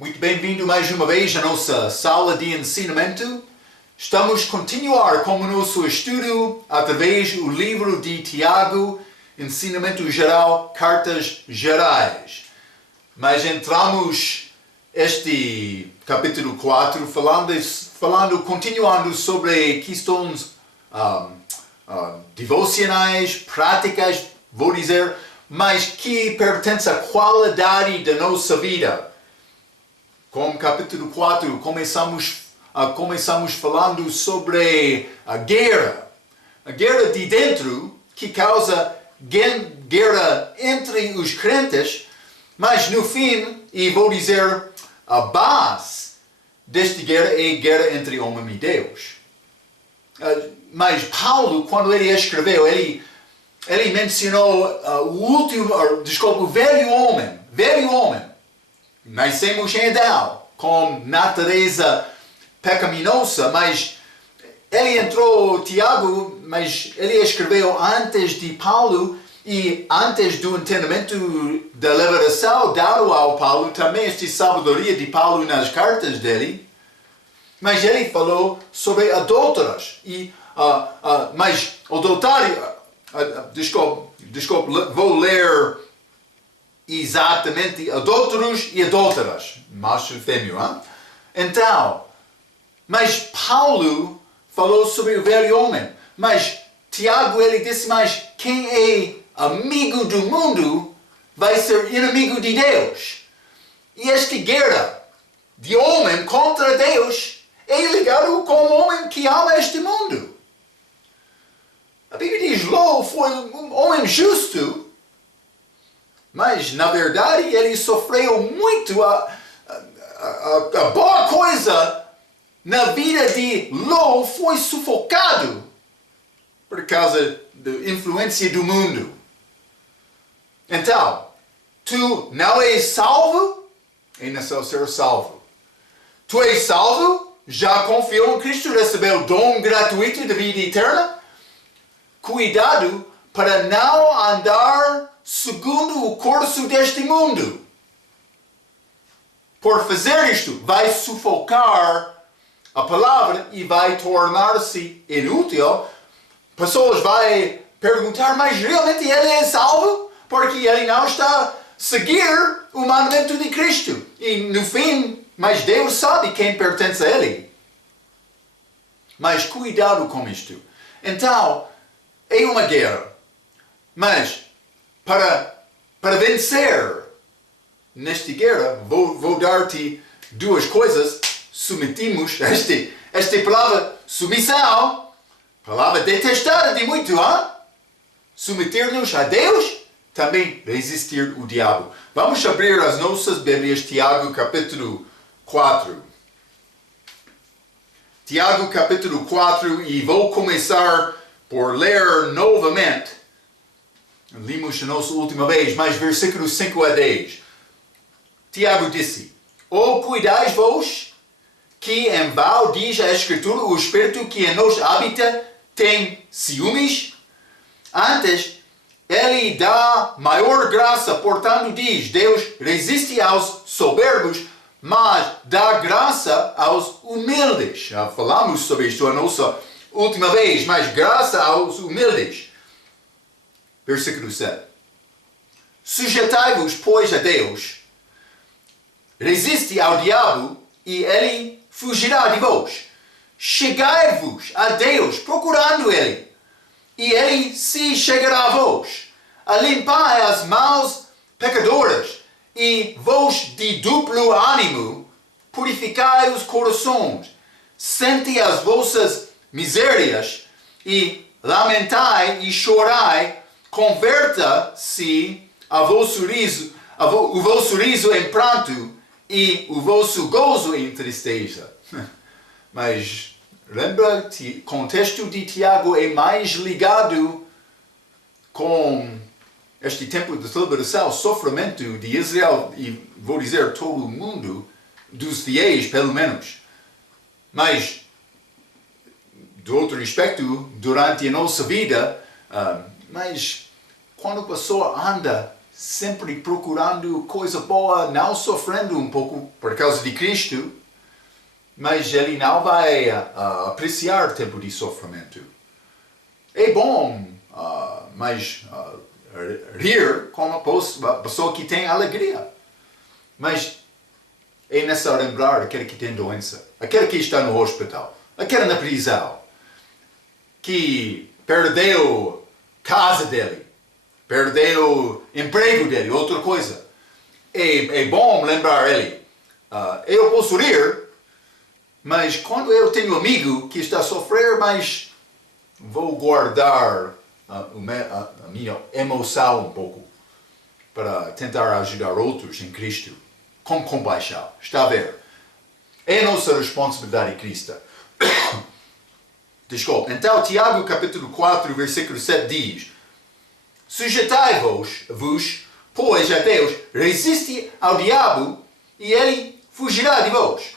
Muito bem-vindo mais uma vez à nossa sala de ensinamento. Estamos a continuar com o nosso estudo através do livro de Tiago, Ensinamento Geral, Cartas Gerais. Mas entramos este capítulo 4 continuando sobre questões devocionais, práticas, vou dizer, mas que pertencem à qualidade da nossa vida. Com o capítulo 4 começamos falando sobre a guerra de dentro que causa guerra entre os crentes, mas no fim, e vou dizer, a base desta guerra é a guerra entre homem e Deus. Mas Paulo, quando ele escreveu, ele mencionou o velho homem. Nascemos em Adão, com natureza pecaminosa, mas ele entrou, Tiago, mas ele escreveu antes de Paulo e antes do entendimento da revelação dado ao Paulo, também esta sabedoria de Paulo nas cartas dele, mas ele falou sobre adúlteras, mas adultério, desculpe, vou ler exatamente adúlteros e adúlteras, macho e fêmea. Então, mas Paulo falou sobre o velho homem, mas Tiago ele disse, mas quem é amigo do mundo vai ser inimigo de Deus. E esta guerra de homem contra Deus é ligado com o homem que ama este mundo. A Bíblia diz, Ló foi um homem justo, mas, na verdade, ele sofreu muito. A boa coisa na vida de Ló foi sufocado por causa da influência do mundo. Então, tu não és salvo, é necessário ser salvo. Tu és salvo, já confiou em Cristo, recebeu o dom gratuito da vida eterna. Cuidado para não andar segundo o curso deste mundo. Por fazer isto, vai sufocar a palavra e vai tornar-se inútil. Pessoas vão perguntar, mas realmente ele é salvo? Porque ele não está a seguir o mandamento de Cristo. E no fim, mas Deus sabe quem pertence a ele. Mas cuidado com isto. Então, é uma guerra. Mas, para vencer nesta guerra, vou dar-te duas coisas. Submetimos, esta palavra submissão, palavra detestada de muito, submeter-nos a Deus, também resistir o diabo. Vamos abrir as nossas Bíblias, Tiago capítulo 4. Tiago capítulo 4, e vou começar por ler novamente. Limos a nossa última vez, mas versículos 5 a 10. Tiago disse, cuidais-vos que em vão diz a Escritura, o Espírito que em nós habita tem ciúmes. Antes, ele dá maior graça, portanto diz, Deus resiste aos soberbos, mas dá graça aos humildes. Já falamos sobre isto a nossa última vez, mas graça aos humildes. Versículo 7. Sujeitai-vos, pois, a Deus. Resiste ao diabo e ele fugirá de vós. Chegai-vos a Deus, procurando ele, e ele se chegará a vós. Limpai as mãos pecadoras e vós de duplo ânimo, purificai os corações. Sente as vossas misérias e lamentai e chorai. Converta-se o vosso riso em pranto e o vosso gozo em tristeza. Mas lembra-te, o contexto de Tiago é mais ligado com este tempo de celebração, sofrimento de Israel e, vou dizer, todo o mundo, dos fiéis, pelo menos. Mas, de outro aspecto, durante a nossa vida, mas quando a pessoa anda sempre procurando coisa boa, não sofrendo um pouco por causa de Cristo, mas ele não vai apreciar o tempo de sofrimento. É bom, mas rir com uma pessoa que tem alegria. Mas é necessário lembrar aquele que tem doença, aquele que está no hospital, aquele na prisão, que perdeu casa dele, perdeu emprego dele, outra coisa. É bom lembrar ele. Eu posso rir, mas quando eu tenho um amigo que está a sofrer, mas vou guardar a minha emoção um pouco para tentar ajudar outros em Cristo com compaixão. Está a ver? É a nossa responsabilidade cristã. Desculpe. Então, Tiago capítulo 4, versículo 7 diz: sujeitai-vos, pois, a Deus, resiste ao diabo e ele fugirá de vós.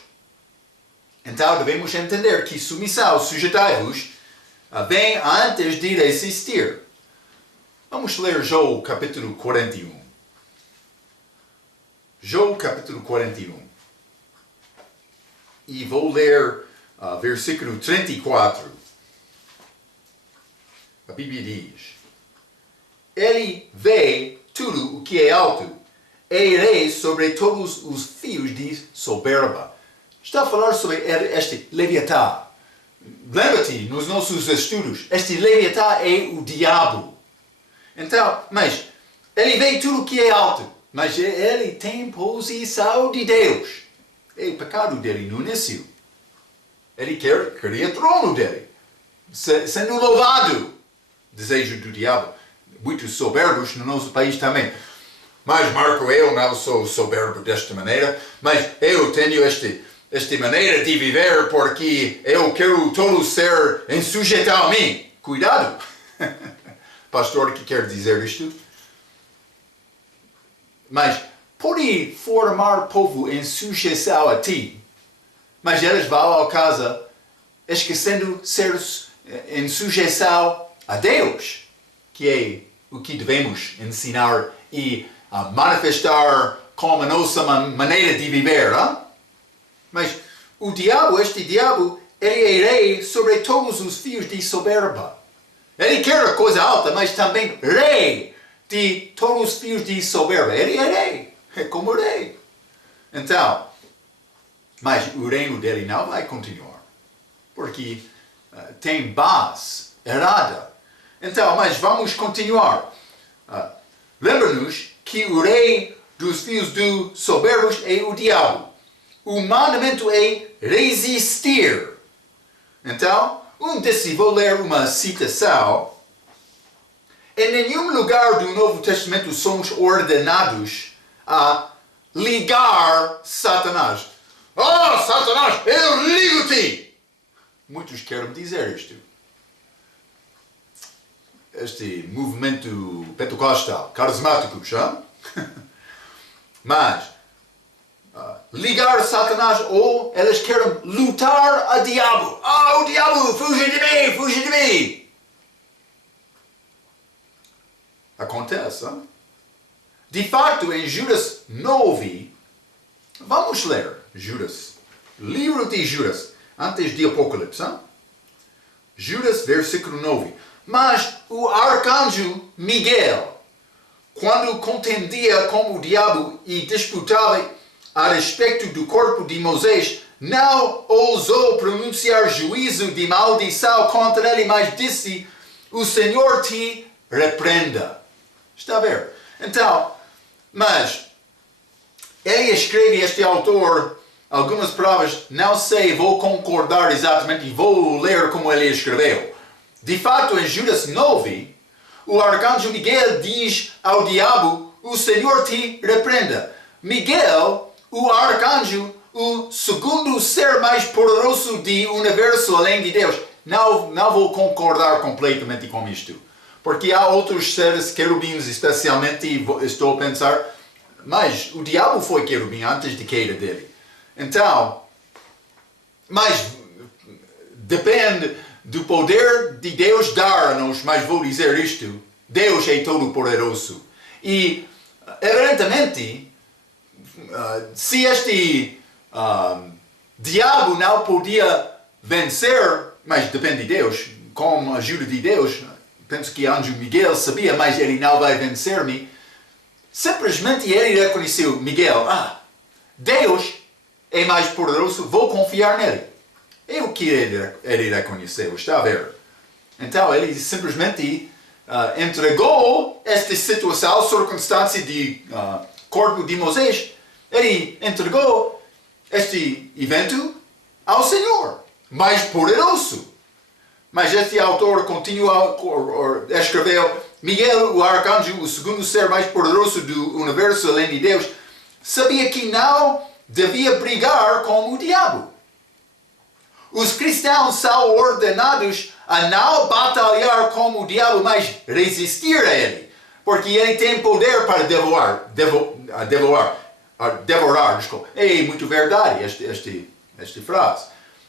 Então, devemos entender que submissão, sujeitai-vos, vem antes de resistir. Vamos ler João capítulo 41. João capítulo 41. E vou ler versículo 34. A Bíblia diz: ele vê tudo o que é alto, e rei sobre todos os fios de soberba. Está a falar sobre este Leviatã. Lembra-te, nos nossos estudos, este Leviatã é o diabo. Então, mas ele vê tudo o que é alto, mas ele tem posição de Deus. É o pecado dele no início. Ele queria trono dele, sendo louvado. Desejo do diabo. Muitos soberbos no nosso país também. Mas, Marco, eu não sou soberbo desta maneira, mas eu tenho esta maneira de viver porque eu quero todos ser em sujeito a mim. Cuidado! Pastor, que quer dizer isto? Mas pode formar povo em sujeição a ti, mas eles vão à casa esquecendo ser em sujeição a Deus, que é o que devemos ensinar e manifestar como a nossa maneira de viver. Hein? Mas o diabo, este diabo, ele é rei sobre todos os fios de soberba. Ele quer a coisa alta, mas também rei de todos os fios de soberba. Ele é rei, é como rei. Então, mas o reino dele não vai continuar, porque tem base errada. Então, mas vamos continuar. Lembra-nos que o rei dos filhos dos soberbos é o diabo. O mandamento é resistir. Então, vou ler uma citação. Em nenhum lugar do Novo Testamento somos ordenados a ligar Satanás. Satanás, eu ligo-te! Muitos querem dizer isto. Este movimento pentecostal, carismático, já? Mas, ligar Satanás, ou eles querem lutar a diabo. O diabo, fuja de mim! Acontece, hein? De fato, em Judas 9, vamos ler Judas, livro de Judas, antes de Apocalipse. Hein? Judas, versículo 9. Mas o arcanjo Miguel, quando contendia com o diabo e disputava a respeito do corpo de Moisés, não ousou pronunciar juízo de maldição contra ele, mas disse: o Senhor te repreenda. Está a ver? Então, mas ele escreve, este autor, algumas palavras, não sei, vou concordar exatamente e vou ler como ele escreveu. De fato, em Judas 9, o arcanjo Miguel diz ao diabo: o Senhor te repreenda. Miguel, o arcanjo, o segundo ser mais poderoso do universo além de Deus. Não vou concordar completamente com isto. Porque há outros seres querubins, especialmente, estou a pensar, mas o diabo foi querubim antes de queda dele. Então, mas depende do poder de Deus dar-nos, mas vou dizer isto: Deus é todo poderoso. E evidentemente, se este diabo não podia vencer, mas depende de Deus, com a ajuda de Deus, penso que Anjo Miguel sabia, mas ele não vai vencer-me. Simplesmente ele reconheceu, Miguel, Deus é mais poderoso, vou confiar nele. É o que ele reconheceu, está a ver? Então ele simplesmente entregou esta situação, circunstância de corpo de Moisés, ele entregou este evento ao Senhor, mais poderoso. Mas este autor continua, escreveu, Miguel, o arcanjo, o segundo ser mais poderoso do universo, além de Deus, sabia que não devia brigar com o diabo. Os cristãos são ordenados a não batalhar com o diabo, mas resistir a ele, porque ele tem poder para devorar. É muito verdade esta frase.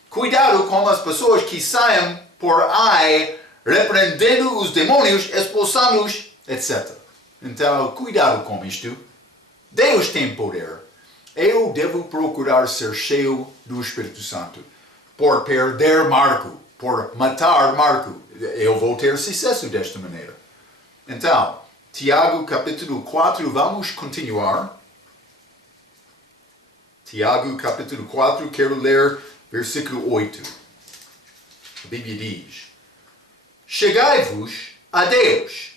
Cuidado com as pessoas que saem por aí repreendendo os demônios, expulsando-os, etc. Então, cuidado com isto. Deus tem poder. Eu devo procurar ser cheio do Espírito Santo. Por perder Marco, por matar Marco, eu vou ter sucesso desta maneira. Então, Tiago capítulo 4, vamos continuar. Tiago capítulo 4, quero ler versículo 8. A Bíblia diz: chegai-vos a Deus,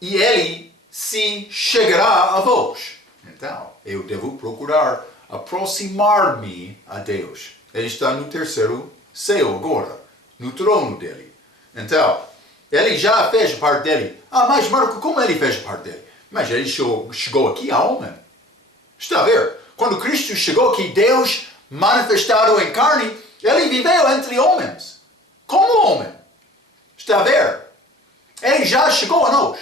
e Ele se chegará a vós. Então, eu devo procurar aproximar-me a Deus. Ele está no terceiro céu agora, no trono dele. Então, ele já fez a parte dele. Mas Marco, como ele fez a parte dele? Mas ele chegou aqui a homem. Está a ver? Quando Cristo chegou aqui, Deus manifestado em carne, ele viveu entre homens. Como homem. Está a ver? Ele já chegou a nós.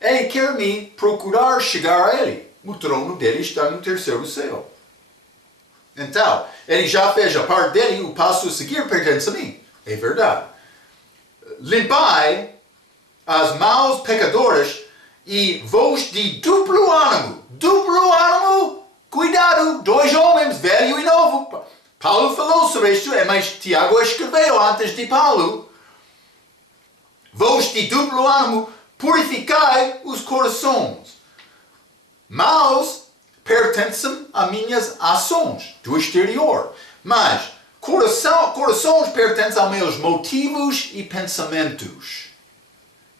Ele quer me procurar chegar a ele. O trono dele está no terceiro céu. Então, ele já fez a parte dele, o passo a seguir pertence a mim. É verdade. Limpai as mãos pecadoras e vós de duplo ânimo. Duplo ânimo? Cuidado, dois homens, velho e novo. Paulo falou sobre isto, mas Tiago escreveu antes de Paulo. Vós de duplo ânimo, purificai os corações. Maus pertencem a minhas ações do exterior. Mas corações pertencem aos meus motivos e pensamentos.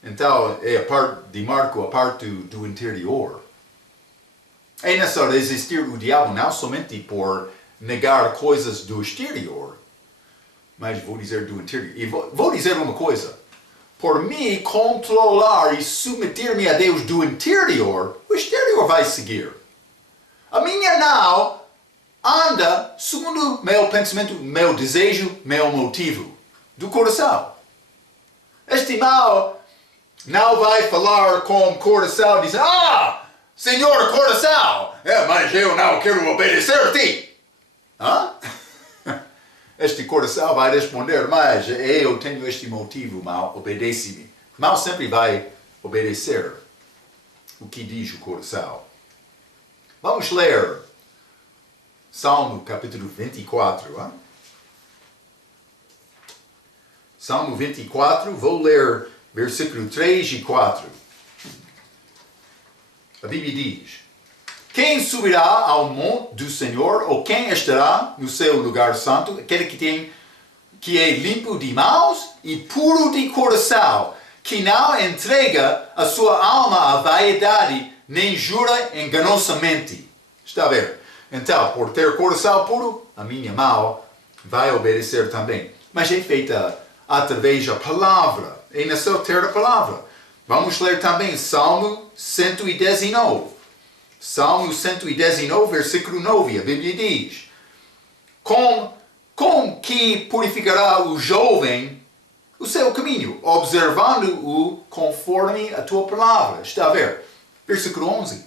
Então, é a parte de Marco, a parte do interior. É necessário resistir o diabo não somente por negar coisas do exterior, mas vou dizer do interior. E vou dizer uma coisa. Por me controlar e submeter-me a Deus do interior, o exterior vai seguir. A minha não anda segundo meu pensamento, meu desejo, meu motivo do coração. Este mal não vai falar com o coração e dizer, Senhor coração, mas eu não quero obedecer a ti. Este coração vai responder, mas eu tenho este motivo, mal, obedece-me. Mal sempre vai obedecer o que diz o coração. Vamos ler Salmo capítulo 24. Salmo 24, vou ler versículo 3 e 4. A Bíblia diz: quem subirá ao monte do Senhor, ou quem estará no seu lugar santo? Aquele que é limpo de mãos e puro de coração, que não entrega a sua alma à vaidade, nem jura enganosamente. Está a ver? Então, por ter coração puro, a minha mão vai obedecer também. Mas é feita através da palavra. É necessário ter a palavra. Vamos ler também Salmo 119. Salmo 119, versículo 9, a Bíblia diz: como que purificará o jovem o seu caminho, observando-o conforme a tua palavra? Está a ver? Versículo 11.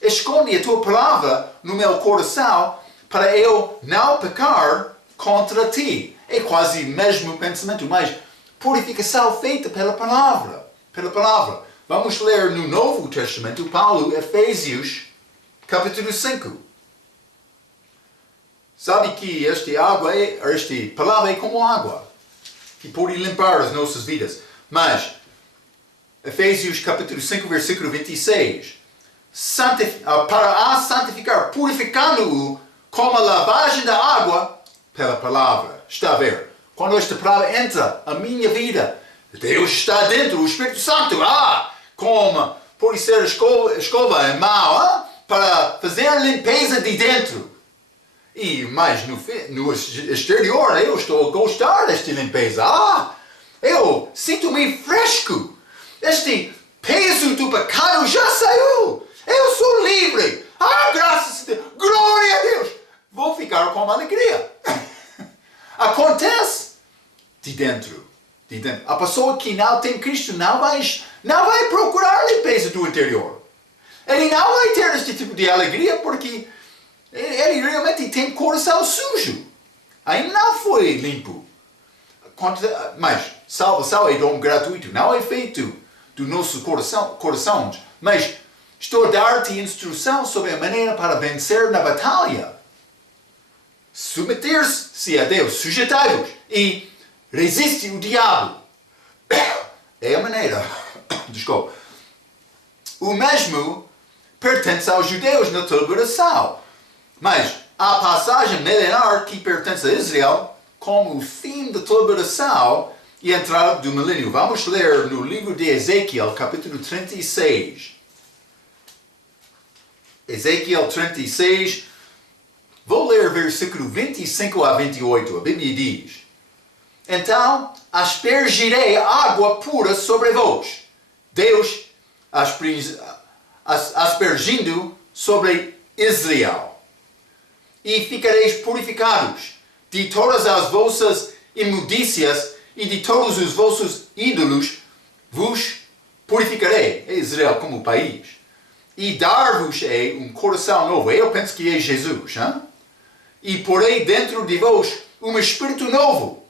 Esconde a tua palavra no meu coração, para eu não pecar contra ti. É quase o mesmo pensamento, mas purificação feita pela palavra. Pela palavra. Vamos ler no Novo Testamento, Paulo, Efésios, capítulo 5. Sabe que esta palavra é como água, que pode limpar as nossas vidas. Mas, Efésios capítulo 5, versículo 26. Para a santificar, purificando-o com a lavagem da água pela palavra. Está a ver? Quando esta palavra entra na minha vida, Deus está dentro, o Espírito Santo, como pode ser escova em mão, para fazer a limpeza de dentro. Mas no exterior, eu estou a gostar desta limpeza. Eu sinto-me fresco. Este peso do pecado já saiu. Eu sou livre. Graças a Deus. Glória a Deus. Vou ficar com alegria. Acontece de dentro. A pessoa que não tem Cristo não vai procurar a limpeza do interior. Ele não vai ter este tipo de alegria porque ele realmente tem coração sujo. Ainda não foi limpo. Mas salvação é dom gratuito. Não é feito do nosso coração. Mas estou a dar-te instrução sobre a maneira para vencer na batalha. Submeter-se a Deus. Sujeitai-vos. E resiste o diabo. É a maneira. Desculpa. O mesmo pertence aos judeus na liberação. Mas a passagem milenar que pertence a Israel como o fim da liberação e a entrada do milênio. Vamos ler no livro de Ezequiel, capítulo 36. Ezequiel 36. Vou ler versículo 25 a 28. A Bíblia diz: Então aspergirei água pura sobre vós. Deus aspergindo sobre Israel. E ficareis purificados de todas as vossas imundícias e de todos os vossos ídolos vos purificarei. É Israel como país. E dar-vos-ei um coração novo. Eu penso que é Jesus. E porei dentro de vós um espírito novo.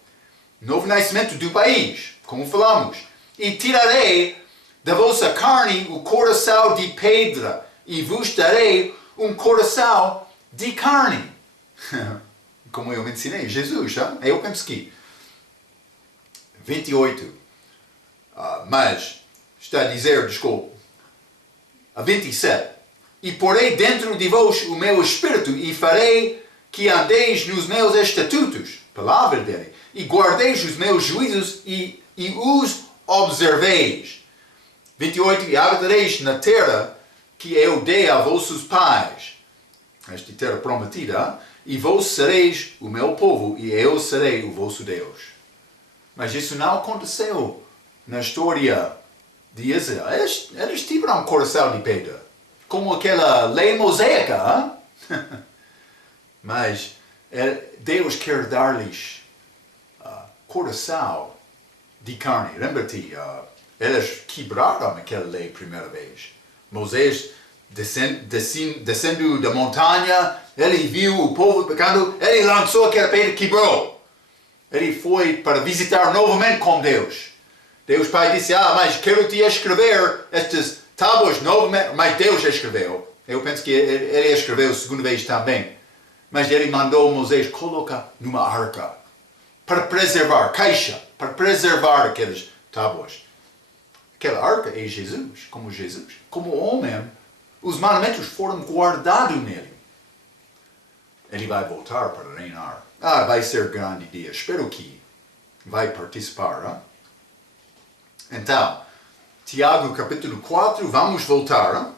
Novo nascimento do país, como falamos. E tirarei da vossa carne o coração de pedra. E vos darei um coração de carne. Como eu ensinei, Jesus. Eu penso que 28. Mas está a dizer, desculpe. A 27. E porei dentro de vós o meu espírito e farei que andeis nos meus estatutos, palavra dele, e guardeis os meus juízos e os observeis. 28. E habitareis na terra que eu dei a vossos pais, esta terra prometida, e vós sereis o meu povo e eu serei o vosso Deus. Mas isso não aconteceu na história de Israel. Eles tiveram um coração de pedra, como aquela lei mosaica. Mas Deus quer dar-lhes coração de carne. Lembra-te, eles quebraram aquela lei a primeira vez. Moisés descendo da montanha, ele viu o povo pecando, ele lançou aquela pedra e quebrou. Ele foi para visitar novamente com Deus. Deus Pai disse, mas quero te escrever estas tábuas novamente, mas Deus escreveu. Eu penso que ele escreveu a segunda vez também. Mas ele mandou Moisés colocar numa arca para preservar, caixa, para preservar aquelas tábuas. Aquela arca é Jesus. Como homem, os mandamentos foram guardados nele. Ele vai voltar para reinar. Vai ser grande dia. Espero que vai participar. Então, Tiago capítulo 4, vamos voltar.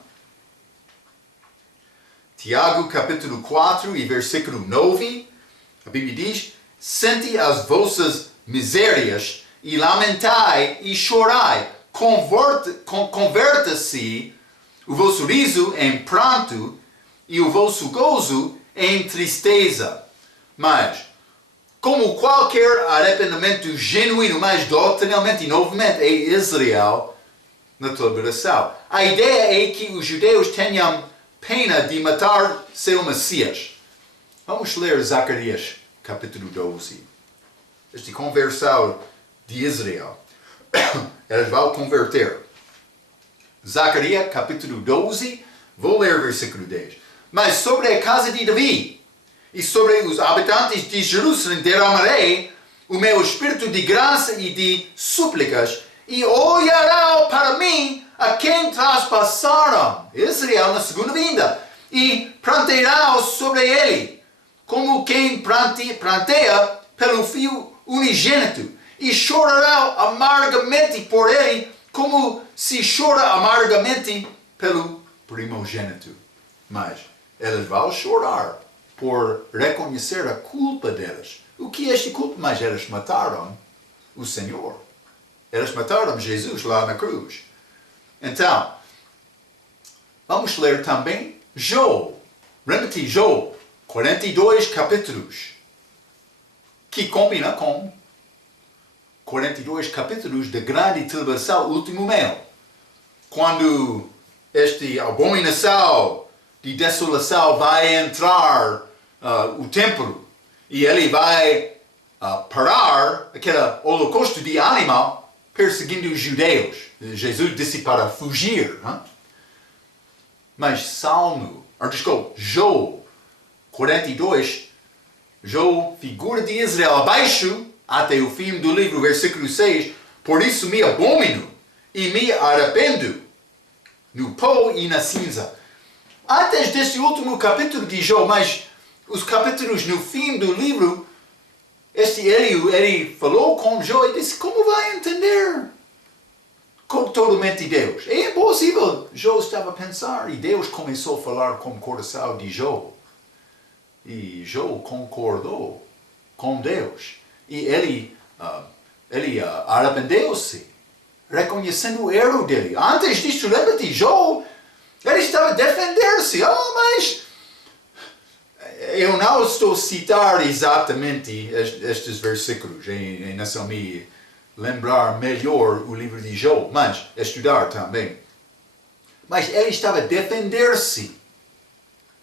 Tiago capítulo 4 e versículo 9, a Bíblia diz: Sente as vossas misérias e lamentai e chorai, converta-se o vosso riso em pranto e o vosso gozo em tristeza. Mas, como qualquer arrependimento genuíno, mas doutrinalmente e novamente, é Israel na liberação. A ideia é que os judeus tenham pena de matar seu Messias. Vamos ler Zacarias, capítulo 12. Esta conversão de Israel. Eles vão converter. Zacarias, capítulo 12, vou ler o versículo 10. Mas sobre a casa de Davi e sobre os habitantes de Jerusalém derramarei o meu espírito de graça e de súplicas, e olharão para mim a quem traspassaram, Israel na segunda vinda, e prantearão sobre ele, como quem pranteia pelo filho unigênito, e chorarão amargamente por ele, como se chora amargamente pelo primogênito. Mas eles vão chorar por reconhecer a culpa deles. O que é esta culpa? Mas eles mataram o Senhor. Eles mataram Jesus lá na cruz. Então, vamos ler também Job. Lembra-te, Job, 42 capítulos, que combina com 42 capítulos da grande tribulação, último mel. Quando esta abominação de desolação vai entrar o templo e ele vai parar aquele holocausto de animal perseguindo os judeus. Jesus disse para fugir. Mas Job 42, Job, figura de Israel, abaixo, até o fim do livro, versículo 6, por isso me abomino e me arrependo no pó e na cinza. Até deste último capítulo de Job, mas os capítulos no fim do livro, ele falou com Job e disse, como vai entender totalmente Deus? É impossível. Job estava a pensar e Deus começou a falar com o coração de Job. E Job concordou com Deus. E ele arrependeu-se, reconhecendo o erro dele. Antes disso, lembra-te, Job, ele estava a defender-se. Mas eu não estou a citar exatamente estes versículos, em não me lembrar melhor o livro de Job, mas estudar também. Mas ele estava a defender-se,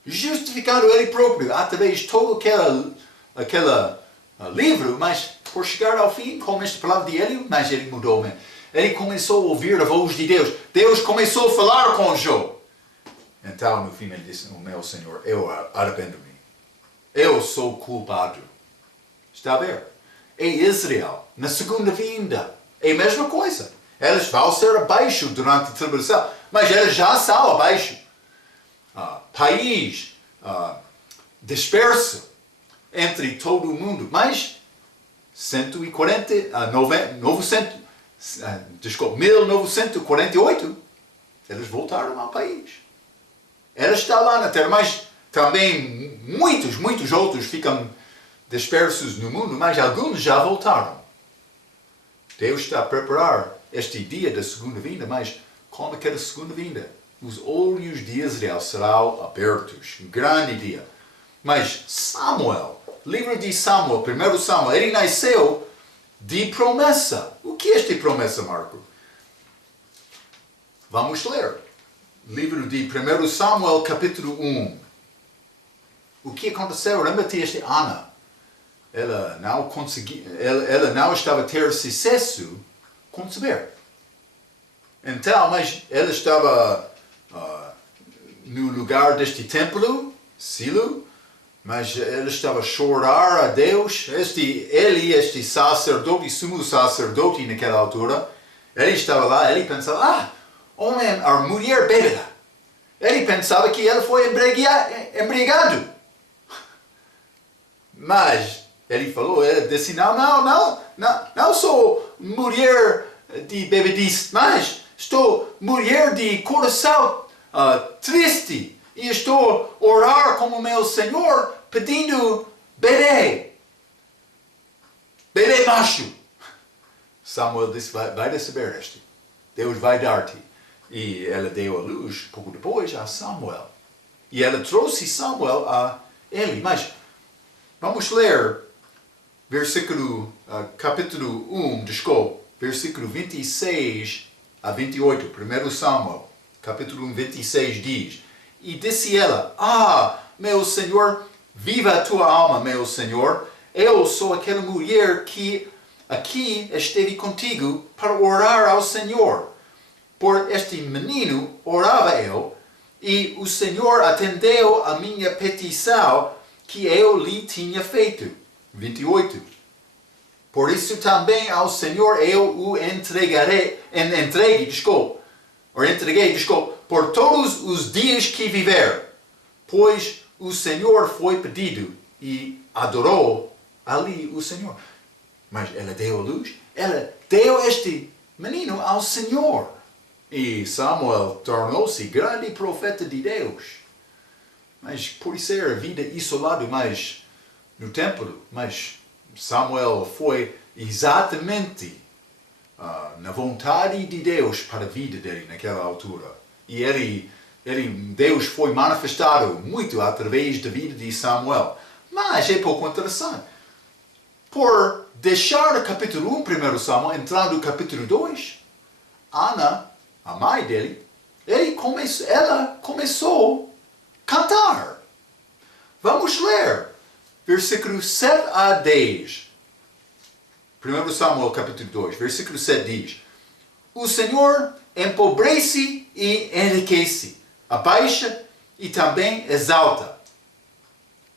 justificando ele próprio, através de todo aquele livro, mas por chegar ao fim, com esta palavra de ele, mas ele mudou. Ele começou a ouvir a voz de Deus. Deus começou a falar com Job. Então, no fim, ele disse, o meu Senhor, eu arrependo-me. Eu sou culpado. Está a ver? É Israel, na segunda vinda. É a mesma coisa. Eles vão ser abaixo durante a tribulação, mas eles já são abaixo. País disperso entre todo o mundo, mas 1948, eles voltaram ao país. Eles estão lá na terra, mas também muitos outros ficam dispersos no mundo, mas alguns já voltaram. Deus está a preparar este dia da segunda vinda, mas como aquela segunda vinda, os olhos de Israel serão abertos. Um grande dia. Mas Samuel, livro de Samuel, 1 Samuel, ele nasceu de promessa. O que é esta promessa, Marco? Vamos ler. Livro de 1 Samuel, capítulo 1. O que aconteceu? Lembra-te esta Ana. Ela não estava a ter sucesso conceber. Então, mas ela estava no lugar deste templo, Silo, mas ela estava a chorar a Deus. Este sacerdote, sumo sacerdote naquela altura, ele estava lá, ele pensava, a mulher bêbada. Ele pensava que ela foi embriagado. Mas ele falou, ele disse, não sou mulher de bebedice, mas estou mulher de coração triste. E estou a orar como meu Senhor, pedindo bebê macho. Samuel disse, vai receber este. Deus vai dar-te. E ela deu a luz, pouco depois, a Samuel. E ela trouxe Samuel a ele. Mas vamos ler capítulo 1, versículo 26 a 28, 1 Samuel, capítulo 1, 26 diz, e disse ela, meu Senhor, viva a tua alma, meu Senhor, eu sou aquela mulher que aqui esteve contigo para orar ao Senhor. por este menino, orava eu, e o Senhor atendeu a minha petição que eu lhe tinha feito. 28. Por isso também ao Senhor eu o entreguei, por todos os dias que viver, pois o Senhor foi pedido e adorou ali o Senhor. Mas ela deu a luz, ela deu este menino ao Senhor. E Samuel tornou-se grande profeta de Deus. Mas por ser a vida isolada mais no templo, mas Samuel foi exatamente na vontade de Deus para a vida dele naquela altura. E Deus foi manifestado muito através da vida de Samuel. Mas é pouco interessante. Por deixar o capítulo 1, 1 Samuel, entrar no capítulo 2, Ana, a mãe dele, ela começou a cantar. Vamos ler versículo 7 a 10. 1 Samuel capítulo 2, versículo 7 diz: O Senhor empobrece e enriquece, abaixa e também exalta.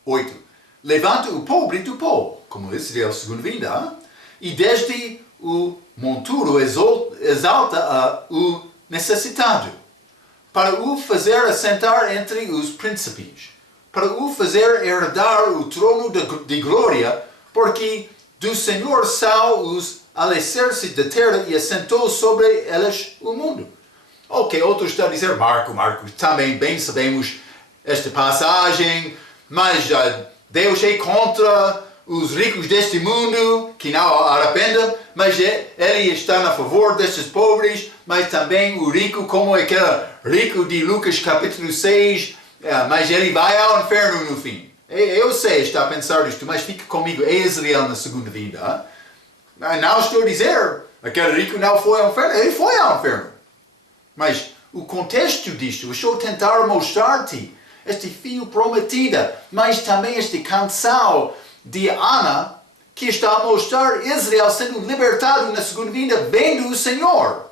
8. Levanta o pobre do pó, como esse é a segunda vinda, e desde o monturo exalta o necessitado, para o fazer assentar entre os príncipes, para o fazer herdar o trono de glória, porque do Senhor são os alicerces da terra e assentou sobre elas o mundo. Ok, outro está a dizer, Marcos, também bem sabemos esta passagem, mas Deus é contra os ricos deste mundo, que não arrependem, mas Ele está a favor destes pobres, mas também o rico, como aquele rico de Lucas capítulo 6, mas ele vai ao inferno no fim. Eu sei, está a pensar isto, mas fique comigo, é Israel na segunda vinda. Não estou a dizer, aquele rico não foi ao inferno, ele foi ao inferno. Mas o contexto disto, eu estou a tentar mostrar-te este filho prometido, mas também esta canção de Ana, que está a mostrar Israel sendo libertado na segunda vinda, vendo o Senhor.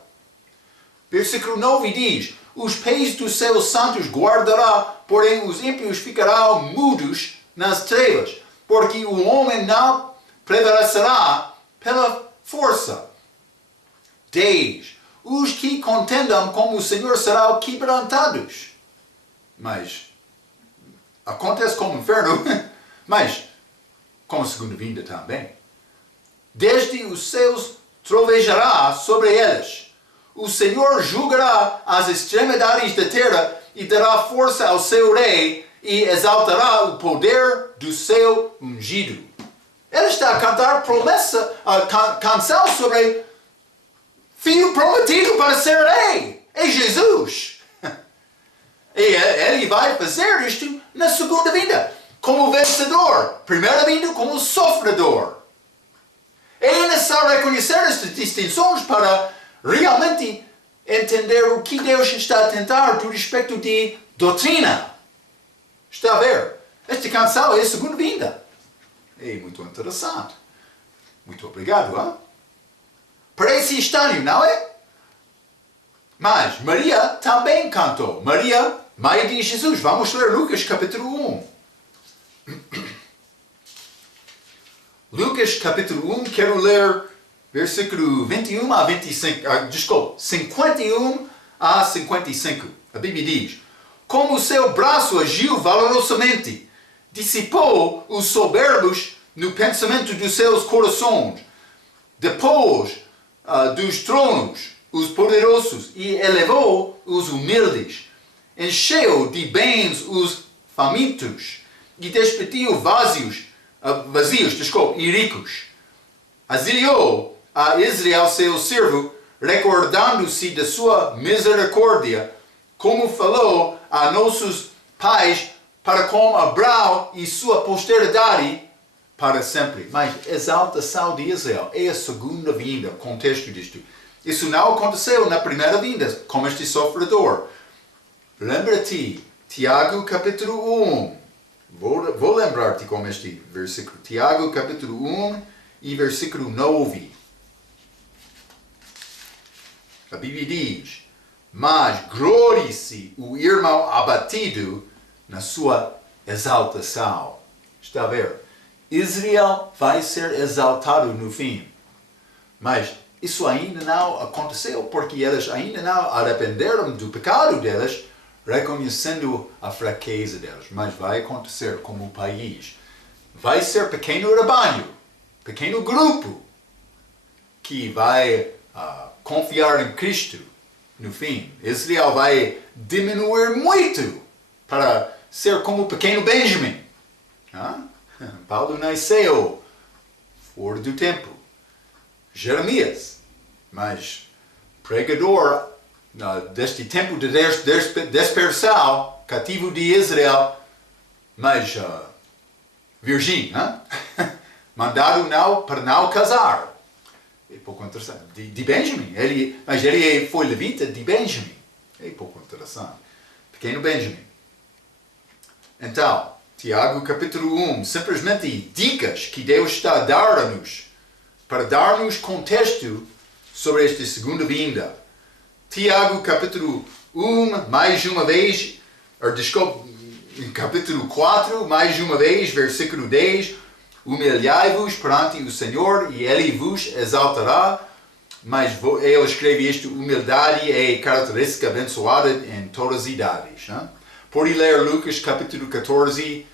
Versículo 9 diz: Os pés dos seus santos guardará, porém os ímpios ficarão mudos nas trevas, porque o homem não prevalecerá pela força. 10. Os que contendam com o Senhor serão quebrantados. Mas acontece como inferno, mas com a segunda vinda também. Desde os céus trovejará sobre eles. O Senhor julgará as extremidades da terra e dará força ao seu rei e exaltará o poder do seu ungido. Ele está a cantar promessa, a canção sobre filho prometido para ser rei. É Jesus. E ele vai fazer isto na segunda vinda, como vencedor. Primeira vinda como sofredor. É necessário reconhecer estas distinções para realmente entender o que Deus está a tentar por respeito de doutrina. Está a ver? Esta canção é a segunda vinda. É muito interessante. Muito obrigado, hein? Parece estranho, não é? Mas Maria também cantou. Maria, mãe de Jesus. Vamos ler Lucas capítulo 1. Lucas capítulo 1, quero ler versículo 21 a 25. 51 a 55. A Bíblia diz: Como o seu braço agiu valorosamente, dissipou os soberbos no pensamento dos seus corações, depois dos tronos os poderosos e elevou os humildes, encheu de bens os famintos e despediu vazios e ricos. Exiliou a Israel seu servo, recordando-se da sua misericórdia, como falou a nossos pais, para com Abraão e sua posteridade para sempre. Mas exaltação de Israel é a segunda vinda, contexto disto. Isso não aconteceu na primeira vinda, com este sofredor. Lembra-te, Tiago capítulo 1. Vou lembrar-te com este versículo. Tiago capítulo 1 e versículo 9. A Bíblia diz: mas glorie-se o irmão abatido na sua exaltação. Está a ver? Israel vai ser exaltado no fim. Mas isso ainda não aconteceu porque eles ainda não arrependeram do pecado deles, reconhecendo a fraqueza deles. Mas vai acontecer como país. Vai ser pequeno rebanho, pequeno grupo, que vai confiar em Cristo no fim. Israel vai diminuir muito para ser como o pequeno Benjamim. Paulo nasceu fora do tempo. Jeremias, mas pregador deste tempo de dispersão, cativo de Israel, mas virgem, mandado para não casar. É pouco interessante. De Benjamim. Mas ele foi levita de Benjamim. É pouco interessante. Pequeno Benjamim. Então, Tiago capítulo 1, simplesmente dicas que Deus está a dar-nos para dar-nos contexto sobre esta segunda vinda. Tiago capítulo 1, mais uma vez, capítulo 4, mais uma vez, versículo 10, humilhai-vos perante o Senhor e Ele vos exaltará. Mas eu escrevi isto, humildade é característica abençoada em todas as idades. Pode ler Lucas capítulo 14,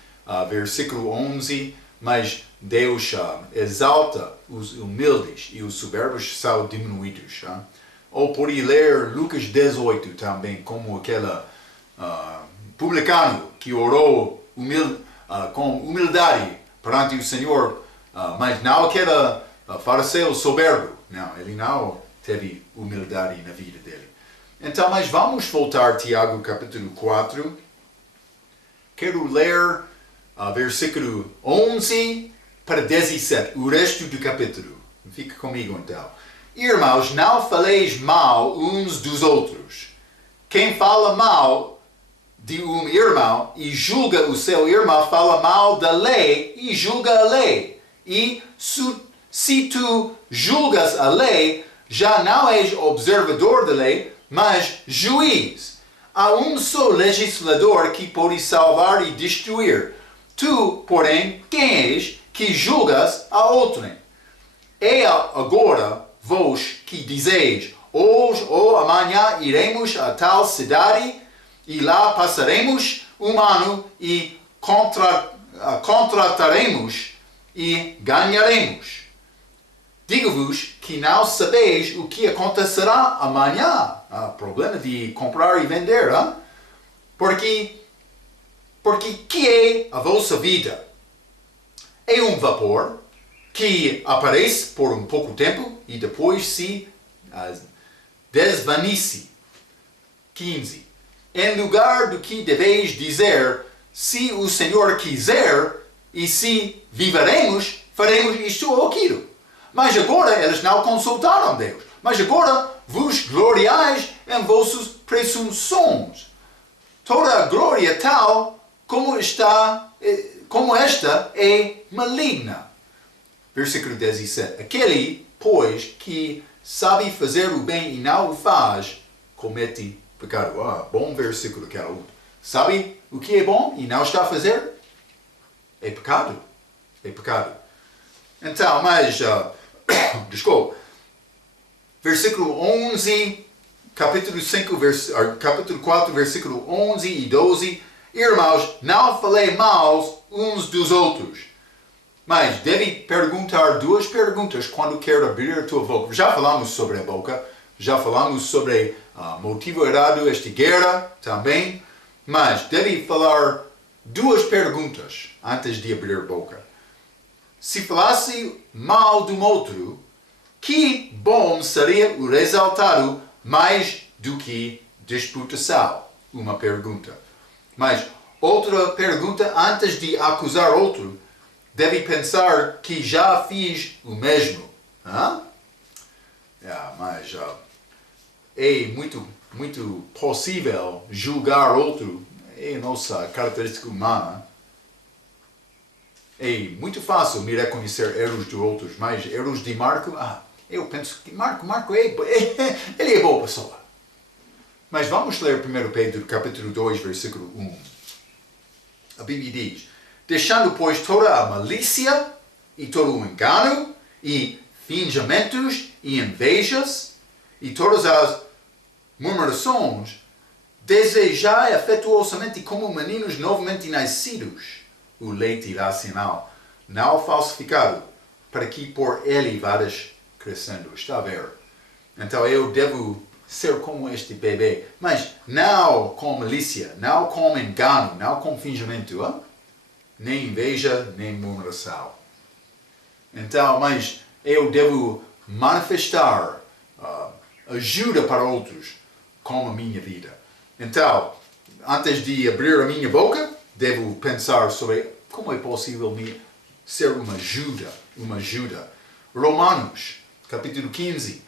versículo 11, mas Deus exalta os humildes e os soberbos são diminuídos. Ou pode ler Lucas 18 também, como aquele publicano que orou com humildade perante o Senhor, mas não aquele fariseu soberbo. Não, ele não teve humildade na vida dele. Então, mas vamos voltar a Tiago capítulo 4. Quero ler versículo 11 para 17, o resto do capítulo. Fica comigo então. Irmãos, não faleis mal uns dos outros. Quem fala mal de um irmão e julga o seu irmão, fala mal da lei e julga a lei. E se tu julgas a lei, já não és observador da lei, mas juiz. Há um só legislador que pode salvar e destruir. Tu, porém, quem és que julgas a outrem? É agora vós que dizeis, hoje ou amanhã iremos a tal cidade e lá passaremos um ano e contrataremos e ganharemos. Digo-vos que não sabeis o que acontecerá amanhã. Problema de comprar e vender, Porque que é a vossa vida? É um vapor que aparece por um pouco tempo e depois se desvanece. 15. Em lugar do que deveis dizer, se o Senhor quiser e se viveremos, faremos isto ou aquilo. Mas agora eles não consultaram Deus. Mas agora vos gloriais em vossos presunções. Toda a glória tal como esta é maligna. Versículo 17. Aquele, pois, que sabe fazer o bem e não o faz, comete pecado. Bom versículo, quero. Sabe o que é bom e não está a fazer? É pecado. É pecado. Então, mas, desculpa. Versículo 11, capítulo 4, versículo 11 e 12. Irmãos, não falei mal uns dos outros. Mas deve perguntar duas perguntas quando quer abrir a tua boca. Já falamos sobre a boca. Já falamos sobre motivo errado desta guerra também. Mas deve falar duas perguntas antes de abrir a boca. Se falasse mal de um outro, que bom seria o resultado mais do que disputação? Uma pergunta. Mas outra pergunta, antes de acusar outro, deve pensar que já fiz o mesmo. Mas é muito possível julgar outro. É a nossa característica humana. É muito fácil me reconhecer erros de outros, mas erros de Marco, eu penso que Marco ele é boa pessoa. Mas vamos ler 1 Pedro capítulo 2, versículo 1. A Bíblia diz: deixando, pois, toda a malícia e todo o engano e fingimentos e invejas e todas as murmurações, desejai afetuosamente como meninos novamente nascidos o leite racional, não falsificado, para que por ele vades crescendo. Está a ver? Então eu devo ser como este bebê, mas não com malícia, não com engano, não com fingimento, hein? Nem inveja, nem murmuração. Então, mas eu devo manifestar ajuda para outros com a minha vida. Então, antes de abrir a minha boca, devo pensar sobre como é possível ser uma ajuda. Romanos, capítulo 15,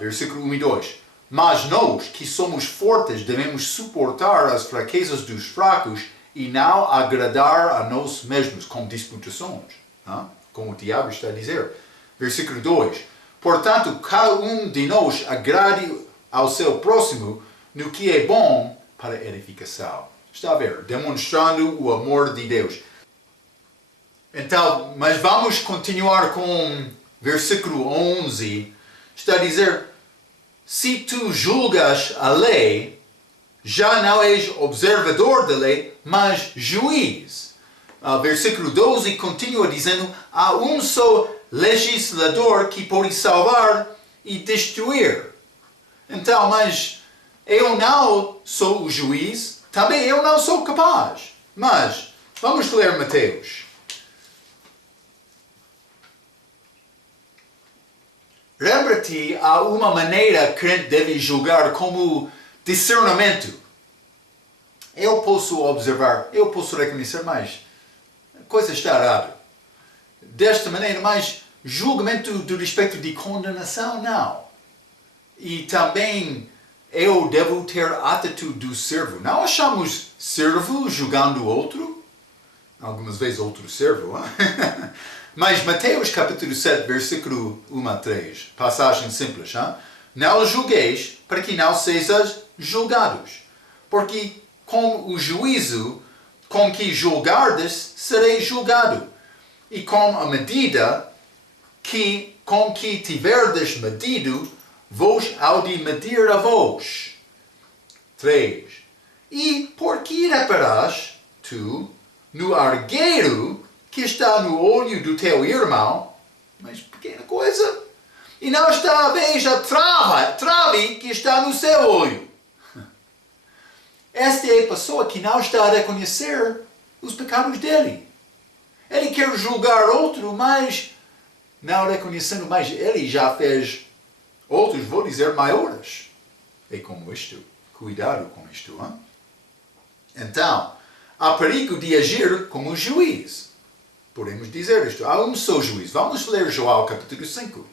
versículo 1 e 2. Mas nós, que somos fortes, devemos suportar as fraquezas dos fracos e não agradar a nós mesmos com disputações. Como o Tiago está a dizer. Versículo 2. Portanto, cada um de nós agrade ao seu próximo no que é bom para edificação. Está a ver? Demonstrando o amor de Deus. Então, mas vamos continuar com versículo 11. Está a dizer: se tu julgas a lei, já não és observador da lei, mas juiz. Versículo 12 continua dizendo: há um só legislador que pode salvar e destruir. Então, mas eu não sou o juiz, também eu não sou capaz. Mas, vamos ler Mateus. Lembra-te, há uma maneira que crente deve julgar como discernimento. Eu posso observar, eu posso reconhecer, mas a coisa está errada. Desta maneira, mas julgamento do respeito de condenação, não. E também eu devo ter a atitude do servo. Não achamos servo julgando o outro? Algumas vezes outro servo, hein? Mas Mateus capítulo 7, versículo 1 a 3, passagem simples. Hein? Não julgueis para que não sejais julgados. Porque com o juízo com que julgardes, sereis julgado. E com a medida com que tiverdes medido, vos há de medir a vós. 3. E por que reparas tu no argueiro que está no olho do teu irmão, mas pequena coisa, e não está a ver a trave que está no seu olho? Esta é a pessoa que não está a reconhecer os pecados dele. Ele quer julgar outro, mas não reconhecendo, mas ele já fez outros, vou dizer, maiores. É como isto. Cuidado com isto. Hein? Então, há perigo de agir como juiz. Podemos dizer isto. Há um só juiz. Vamos ler João capítulo 5.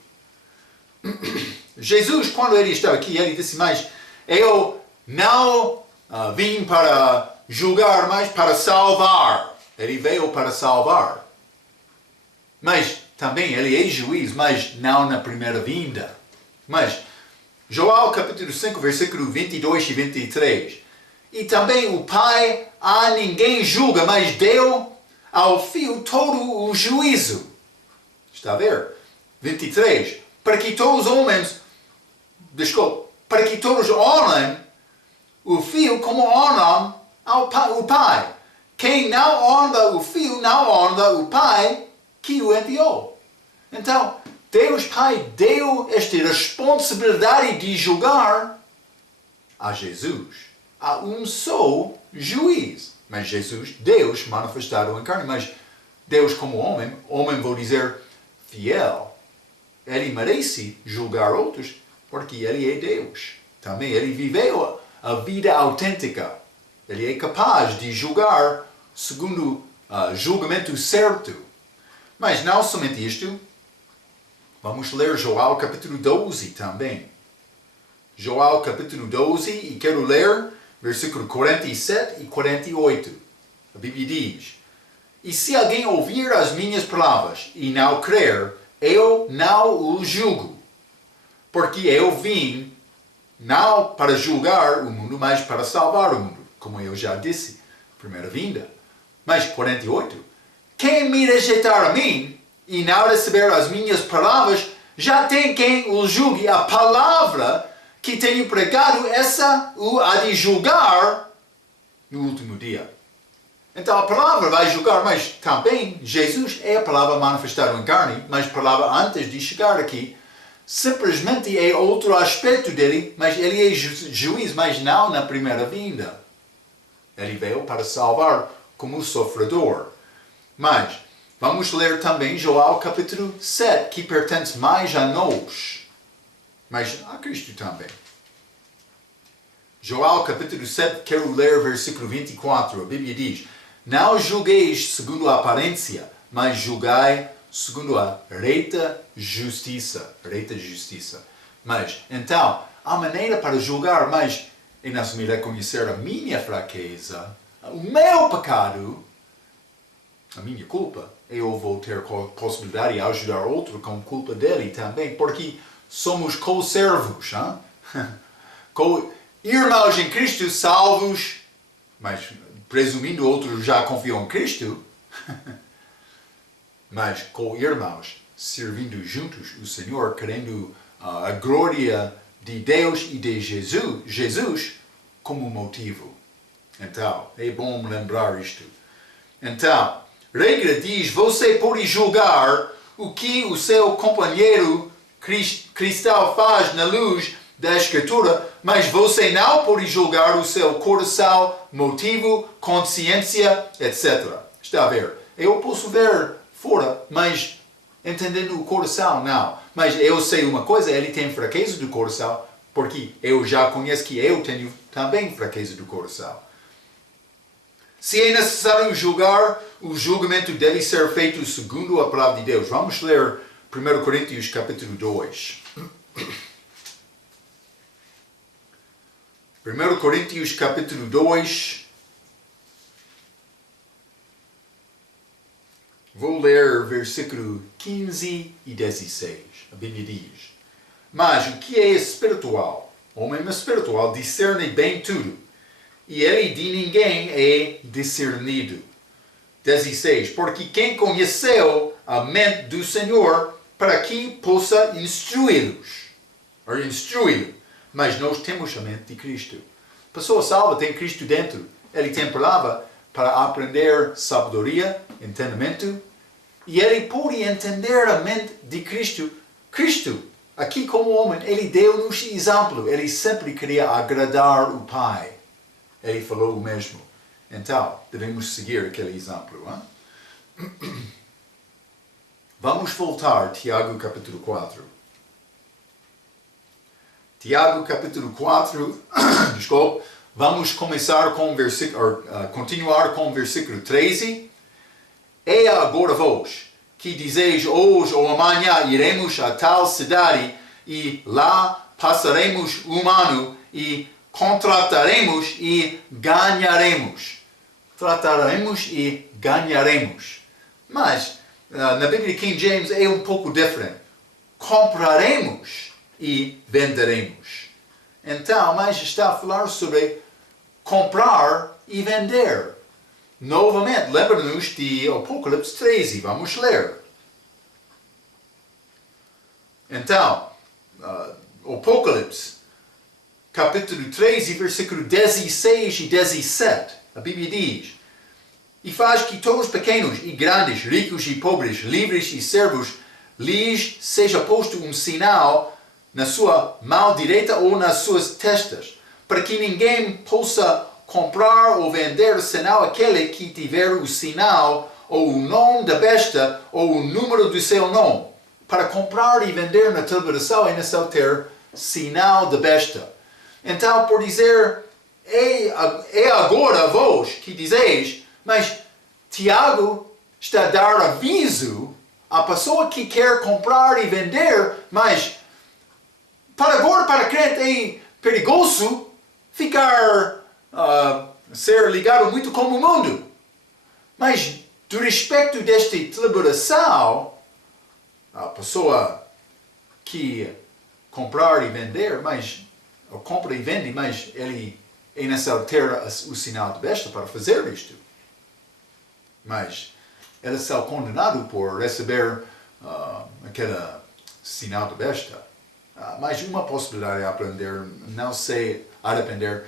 Jesus, quando ele estava aqui, ele disse, mas eu não vim para julgar, mas para salvar. Ele veio para salvar. Mas também ele é juiz, mas não na primeira vinda. Mas João capítulo 5, versículo 22 e 23. E também o Pai a ninguém julga, mas deu ao Filho todo o juízo. Está a ver? 23. Para que todos honrem o Filho como honram o Pai. Quem não honra o Filho, não honra o Pai que o enviou. Então, Deus Pai deu esta responsabilidade de julgar a Jesus. Há um só juiz. Mas Jesus, Deus manifestado em carne, mas Deus como homem vou dizer, fiel. Ele merece julgar outros, porque ele é Deus. Também ele viveu a vida autêntica. Ele é capaz de julgar segundo o julgamento certo. Mas não somente isto. Vamos ler João capítulo 12 também. João capítulo 12, e quero ler versículo 47 e 48. A Bíblia diz: e se alguém ouvir as minhas palavras e não crer, eu não o julgo. Porque eu vim não para julgar o mundo, mas para salvar o mundo, como eu já disse, primeira vinda. Mas 48, quem me rejeitar a mim e não receber as minhas palavras, já tem quem o julgue. A palavra que tenho pregado, essa o há de julgar no último dia. Então a palavra vai julgar, mas também Jesus é a palavra manifestada em carne, mas a palavra antes de chegar aqui, simplesmente é outro aspecto dele, mas ele é juiz, mas não na primeira vinda. Ele veio para salvar como sofredor. Mas vamos ler também Joel capítulo 7, que pertence mais a nós, mas a Cristo também. Joel capítulo 7, quero ler versículo 24, a Bíblia diz: não julgueis segundo a aparência, mas julgai segundo a reta justiça. Reta justiça. Mas, então, há maneira para julgar, mas em assumir reconhecer a minha fraqueza, o meu pecado, a minha culpa, eu vou ter possibilidade de ajudar outro com culpa dele também, porque somos co-servos, irmãos em Cristo, salvos, mas presumindo outros já confiam em Cristo, mas co-irmãos, servindo juntos o Senhor, querendo a glória de Deus e de Jesus como motivo. Então, é bom lembrar isto. Então, regra diz, você pode julgar o que o seu companheiro cristão faz na luz da Escritura, mas você não pode julgar o seu coração, motivo, consciência, etc. Está a ver? Eu posso ver fora, mas entendendo o coração, não. Mas eu sei uma coisa, ele tem fraqueza do coração, porque eu já conheço que eu tenho também fraqueza do coração. Se é necessário julgar, o julgamento deve ser feito segundo a palavra de Deus. Vamos ler 1 Coríntios capítulo 2. 1 Coríntios capítulo 2. Vou ler versículo 15 e 16. A Bíblia diz: mas o que é espiritual? O homem espiritual discerne bem tudo, e ele de ninguém é discernido. 16. Porque quem conheceu a mente do Senhor para que possa instruí-los? Ou instruí-lo. Mas nós temos a mente de Cristo. A pessoa salva tem Cristo dentro. Ele tem palavra para aprender sabedoria, entendimento, e ele pode entender a mente de Cristo. Cristo, aqui como homem, ele deu-nos exemplo. Ele sempre queria agradar o Pai. Ele falou o mesmo. Então, devemos seguir aquele exemplo. Vamos voltar a Tiago capítulo 4. Tiago capítulo 4, desculpa. Vamos começar com continuar com o versículo 13. E agora vós, que dizeis hoje ou amanhã iremos a tal cidade e lá passaremos um ano e contrataremos e ganharemos. Trataremos e ganharemos. Mas na Bíblia King James é um pouco diferente. Compraremos e venderemos. Então, mas está a falar sobre comprar e vender. Novamente, lembra-nos de Apocalipse 13. Vamos ler. Então, Apocalipse, capítulo 13, versículo 16 e 17. A Bíblia diz: e faz que todos pequenos e grandes, ricos e pobres, livres e servos, lhes seja posto um sinal na sua mão direita ou nas suas testas, para que ninguém possa comprar ou vender senão aquele que tiver o sinal ou o nome da besta ou o número do seu nome. Para comprar e vender na tribulação é necessário ter sinal da besta. Então, por dizer, é agora vós que dizeis, mas Tiago está a dar aviso à pessoa que quer comprar e vender, mas para agora, para crente, é perigoso ser ligado muito com o mundo. Mas, do respeito desta tribulação, a pessoa que comprar e vender, mas compra e vende, mas ele é necessário ter o sinal de besta para fazer isto. Mas ele está condenado por receber aquele sinal de besta. Mas uma possibilidade é aprender, não sei, arrepender,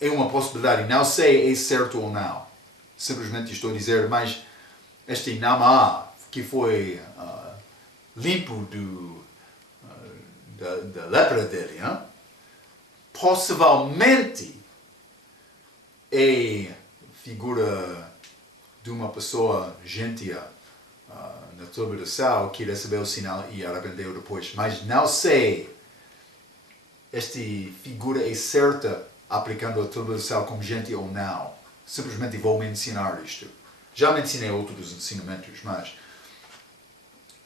é uma possibilidade, não sei é certo ou não. Simplesmente estou a dizer, mas este Naamã, que foi limpo da lepra dele, possivelmente é figura de uma pessoa gentil na tribulação que recebeu o sinal e arrependeu depois. Mas não sei esta figura é certa aplicando a tribulação como gente ou não. Simplesmente vou mencionar isto. Já mencionei outros ensinamentos, mas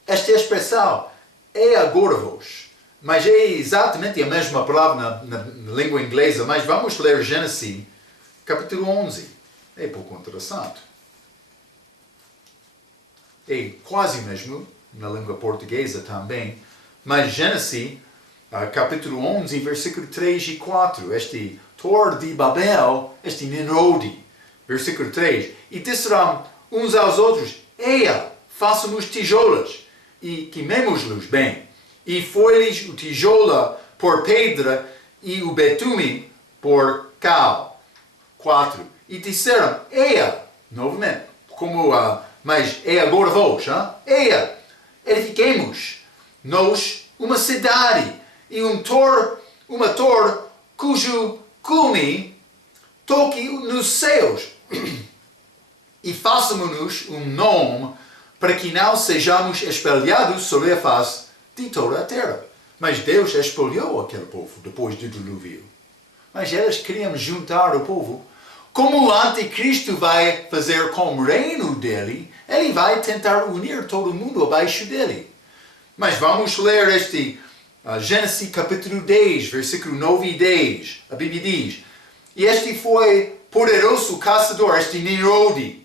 esta expressão é agora-vos, mas é exatamente a mesma palavra na língua inglesa, mas vamos ler Gênesis, capítulo 11. É pouco interessante. É quase mesmo na língua portuguesa também, mas Gênesis, capítulo 11, versículo 3 e 4, este Tor de Babel, este Nimrod, versículo 3, e disseram uns aos outros, eia, façamos tijolos, e queimemos-los bem. E foi-lhes o tijolo por pedra, e o betume por cal. 4. E disseram, eia, novamente, como mas é agora vos, eia, edifiquemos nós uma cidade e uma torre cujo cume toque nos céus e façamos-nos um nome para que não sejamos espalhados sobre a face de toda a terra. Mas Deus espalhou aquele povo depois do dilúvio. Mas eles queriam juntar o povo. Como o anticristo vai fazer com o reino dele, ele vai tentar unir todo mundo abaixo dele. Mas vamos ler este Gênesis capítulo 10, versículo 9 e 10. A Bíblia diz, e este foi poderoso caçador, este Nimrod,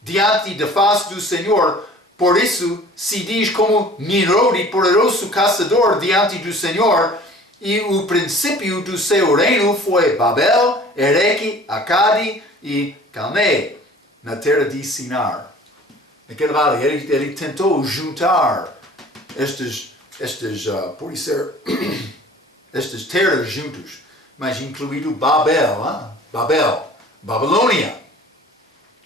diante da face do Senhor. Por isso se diz como Nimrod, poderoso caçador diante do Senhor. E o princípio do seu reino foi Babel, Ereque, Acade e Calne, na terra de Sinar. Naquele vale, ele tentou juntar estas terras juntos, mas incluído Babel, Babilônia,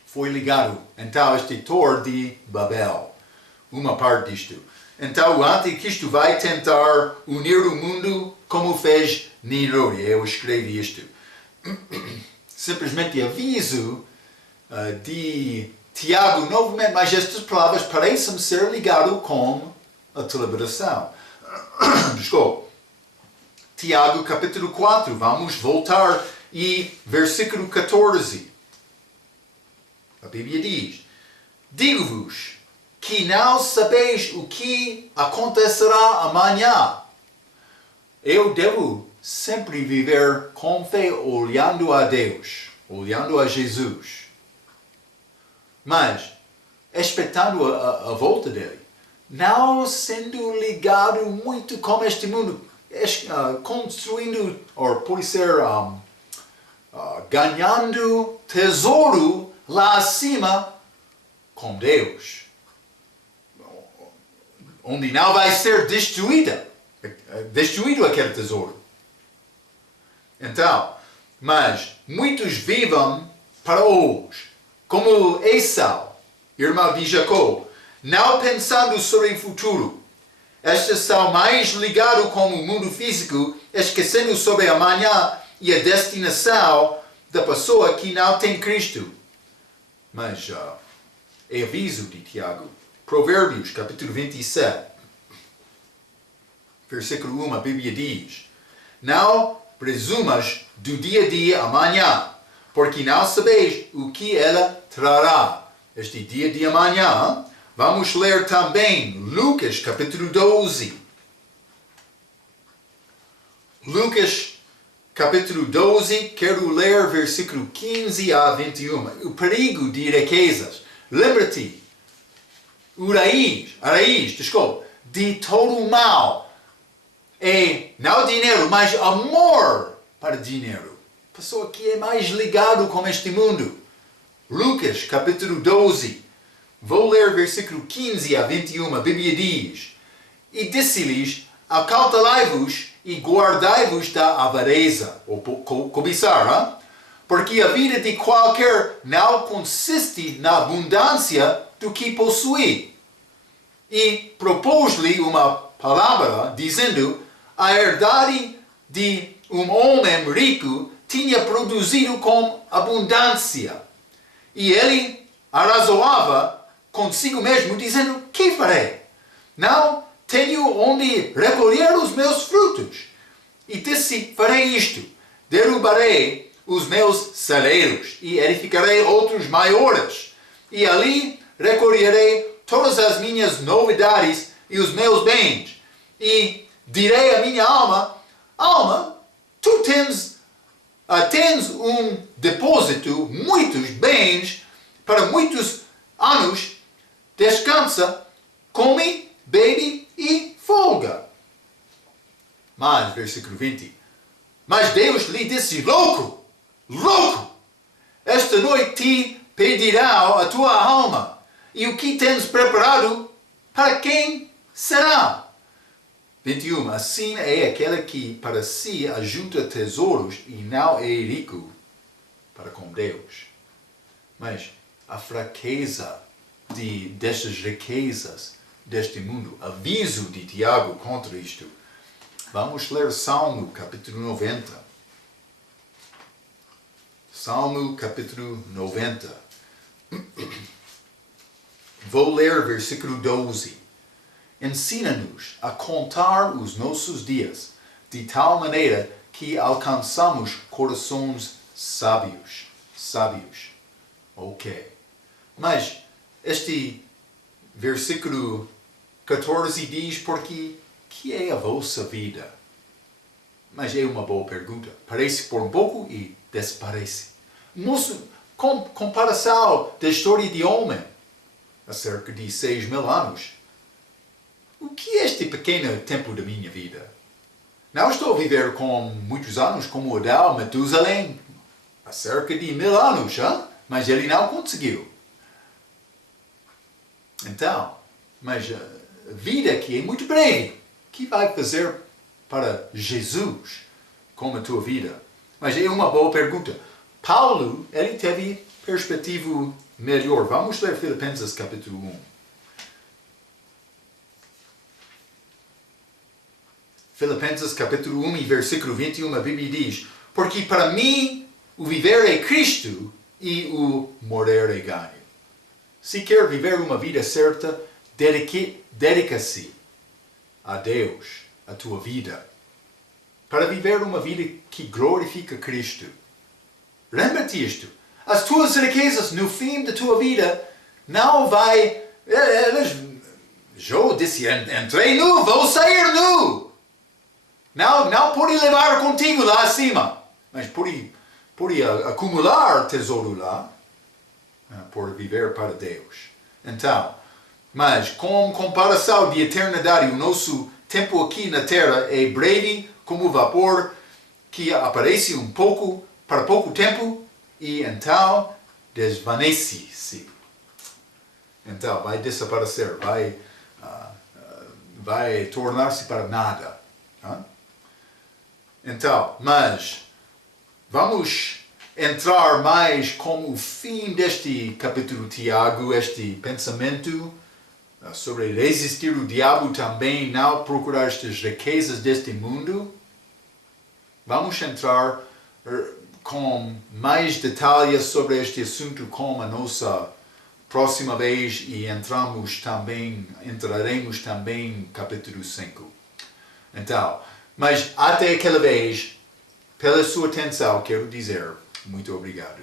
foi ligado. Então, este Tor de Babel, uma parte disto. Então, o anticristo vai tentar unir o mundo como fez Nimrod. Eu escrevi isto. Simplesmente aviso de Tiago novamente, mas estas palavras parecem ser ligadas com a celebração. Desculpa. Tiago capítulo 4, vamos voltar e versículo 14. A Bíblia diz, digo-vos que não sabeis o que acontecerá amanhã. Eu devo sempre viver com fé olhando a Deus, olhando a Jesus, mas expectando a volta dele, não sendo ligado muito com este mundo, construindo, ou pode ser ganhando tesouro lá acima com Deus, onde não vai ser destruído aquele tesouro. Então, mas muitos vivem para hoje, como Esau, irmão de Jacó, não pensando sobre o futuro. Estes são mais ligados com o mundo físico, esquecendo sobre amanhã e a destinação da pessoa que não tem Cristo. Mas é aviso de Tiago. Provérbios, capítulo 27, versículo 1, a Bíblia diz, não presumas do dia a dia amanhã, porque não sabeis o que ela trará. Este dia de amanhã. Vamos ler também Lucas, capítulo 12. Lucas, capítulo 12, quero ler versículo 15 a 21. O perigo de riquezas. Lembra-te, a raiz, de todo o mal é não dinheiro, mas amor para dinheiro. Pessoa que é mais ligado com este mundo. Lucas, capítulo 12. Vou ler versículo 15 a 21. A Bíblia diz: E disse-lhes: Acautelai-vos e guardai-vos da avareza, ou cobiçar, hein? Porque a vida de qualquer não consiste na abundância do que possui. E propôs-lhe uma palavra, dizendo: A herdade de um homem rico tinha produzido com abundância. E ele arrazoava consigo mesmo, dizendo: Que farei? Não tenho onde recolher os meus frutos. E disse: Farei isto: derrubarei os meus celeiros e edificarei outros maiores. E ali recolherei todas as minhas novidades e os meus bens. E direi à minha alma: Alma, tu tens um depósito, muitos bens, para muitos anos. Descansa, come, bebe e folga. Mas, versículo 20. Mas Deus lhe disse: Louco, louco, esta noite te pedirá a tua alma, e o que tens preparado, para quem será? 21. Assim é aquele que para si ajunta tesouros e não é rico para com Deus. Mas a fraqueza destas riquezas deste mundo, aviso de Tiago contra isto. Vamos ler Salmo capítulo 90. Salmo capítulo 90. Vou ler versículo 12. Ensina-nos a contar os nossos dias, de tal maneira que alcançamos corações sábios. Sábios. Ok. Mas este versículo 14 diz: Porque que é a vossa vida? Mas é uma boa pergunta. Parece por um pouco e desaparece. Comparação da história de homem, há cerca de 6.000 anos. O que é este pequeno tempo da minha vida? Não estou a viver com muitos anos como Adão, Matusalém, há cerca de 1.000 anos, hein? Mas ele não conseguiu. Então, mas a vida aqui é muito breve. O que vai fazer para Jesus com a tua vida? Mas é uma boa pergunta. Paulo, ele teve perspectiva melhor. Vamos ler Filipenses capítulo 1. Filipenses capítulo 1 e versículo 21, a Bíblia diz: Porque para mim o viver é Cristo e o morrer é ganho. Se quer viver uma vida certa, dedica-se a Deus, a tua vida, para viver uma vida que glorifica Cristo. Lembra-te isto. As tuas riquezas no fim da tua vida não vai... Jó disse: entrei nu, vou sair nu. Não pode levar contigo lá acima, mas pode acumular tesouro lá, por viver para Deus. Então, mas com comparação de eternidade, o nosso tempo aqui na Terra é breve como vapor que aparece para pouco tempo e então desvanece-se. Então vai desaparecer, vai tornar-se para nada. Então, mas vamos entrar mais como o fim deste capítulo Tiago, este pensamento sobre resistir o diabo também, não procurar estas riquezas deste mundo. Vamos entrar com mais detalhes sobre este assunto com a nossa próxima vez e entraremos também no capítulo 5. Então, mas até aquela vez, pela sua atenção, quero dizer muito obrigado.